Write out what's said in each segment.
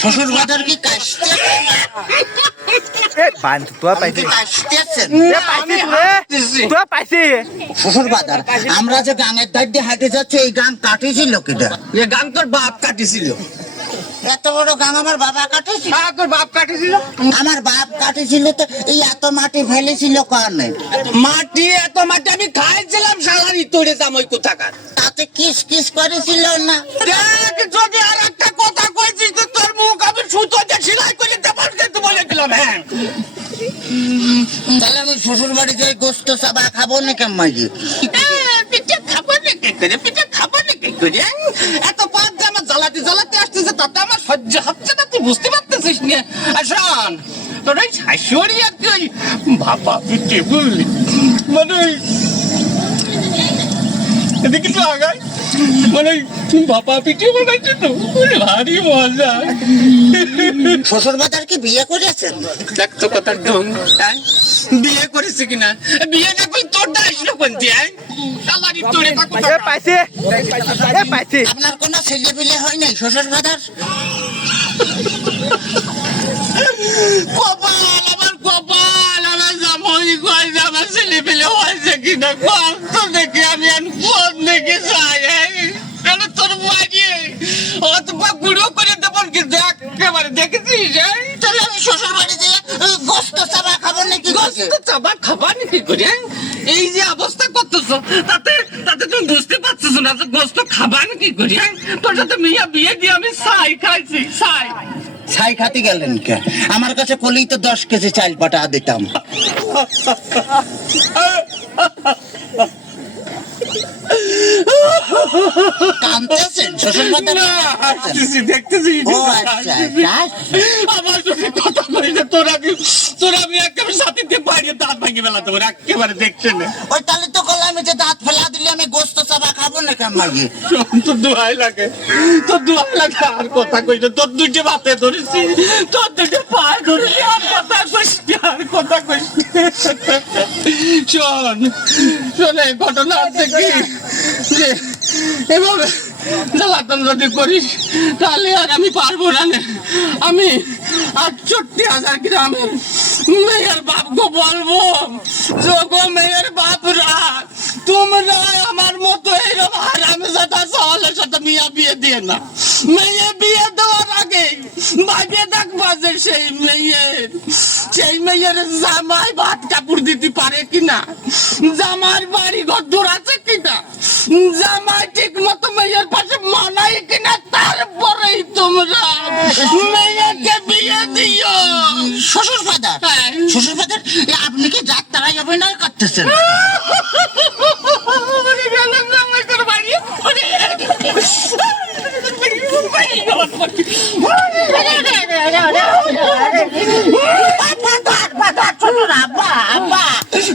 শ্বশুর বাজার কি কাশতে শ্বশুর বাজার আমরা যে গাঙের ধার দিয়ে হাঁটে যাচ্ছি এই গান কাটিয়েছিল কিটা? এ গান তোর বাপ কাটিছিল। এত বড় গান আমার বাবা কাটেছিল? তোর বাপ কাটিছিল? আমার বাপ কাটেছিল তো এই এত মাটি ফেলেছিল কারণে। মাটি এত মাটি আমি খাইছিলাম সালারি তোরে জামাই কোথাকার। তাতে কিস কিস করেছিল না? দেখ যদি আর একটা কথা কইছিস তো তোর মুখ আমি সুতো দিয়ে সেলাই করে দেবার কিন্তু বলে দিলাম। হ্যাঁ তাহলে আমি শ্বশুর বাড়ি যাই গোস্ত চাবা খাবো না কেমন? পিঠে খাবো না কে করে, পিঠে খাবো না কে করে? এত পাত যে আমার জ্বালাতে জ্বালাতে আসতেছে তাতে আমার সহ্য হচ্ছে না, তুই বুঝতে পারতেছিস না? আর শোন তোর ওই শাশুড়ি আর কি ওই ভাপা পিঠে বুঝলি মানে ওই এদিকে তো আগায় মানে ভাপা পিঠে বানাইছে তো ভারী মজা। শ্বশুর বাজার কি বিয়ে করেছেন? দেখ তো কথার ঢং, বিয়ে করেছে কিনা? বিয়ে না করলে তোরটা আসলো কোন দিয়ে? আপনার কোনো ছেলে পিলে হয় নাই শ্বশুর বাজার? কপাল আমার কপাল, আমার জামাই কয় যে আমার ছেলে পেলে হয়েছে কিনা কত দেখে আমি আর কোন দেখে যাই তোর বাড়ি অথবা গুঁড়ো করে দেবো কিন্তু একেবারে দেখেছিস? তাহলে আমি শ্বশুর বাড়ি যাই গোস্ত চাবা খাবো নাকি? গোস্ত চাবা খাবার নাকি করে? এই যে অবস্থা করতেছ তাতে তাতে তুমি বুঝতে পারছিস না যে গোস্ত খাবার কি করে? তোর সাথে মেয়ে বিয়ে দিয়ে আমি ছাই খাইছি, ছাই। ছাই খাতে গেলেন কে? আমার কাছে কলেই তো 10 কেজি চাল পাঠা দিতাম। কাঁদতেছেন শ্বশুর বাজার? দেখতেছি ও আচ্ছা আমার যদি কথা বলি না তোর আমি একেবারে সাথে দিয়ে বাইরে দাঁত ভাঙে বেলাতে পারি একেবারে দেখছে না। ওই তাহলে তো কলে আমি যে দাঁত ফেলা দিলে আমি গোস্ত চাবা খাবো না কেমন? তোর দোহাই লাগে, তোর দোহাই লাগে আর কথা কইছে। তোর দুইটা বাতে ধরেছি, তোর দুইটা পায়ে ধরেছি, আর কথা কইছি, আর কথা কইছি। শোন শোন এই ঘটনা আছে কি যে এভাবে জ্বালাতন যদি করিস তাহলে আর আমি পারবো না। আমি 68,000 গ্রামের মেয়ের বাপকে বলবো, যোগো মেয়ের বাপরা তোমরা আমার মতো এইরকম হারামজাদা সাওয়ালের সাথে মিয়া বিয়ে দিয়ে না। মেয়ে বিয়ে দেওয়ার আগে ভাইবে দেখবা যে সেই মেয়ের জামাই ভাত কাপড় দিতে পারে কিনা, জামার বাড়ি ঘর দূর আছে কিনা, জামাই ঠিক মতো মেয়ের পাশে মানাই কিনা, তারপরেই তোমরা মেয়েকে বিয়ে দিও। শ্বশুর বাজার শ্বশুর বাজার আপনি কি যাত্রায় অভিনয় করতেছেন?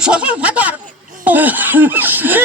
শ্বশুর বাজার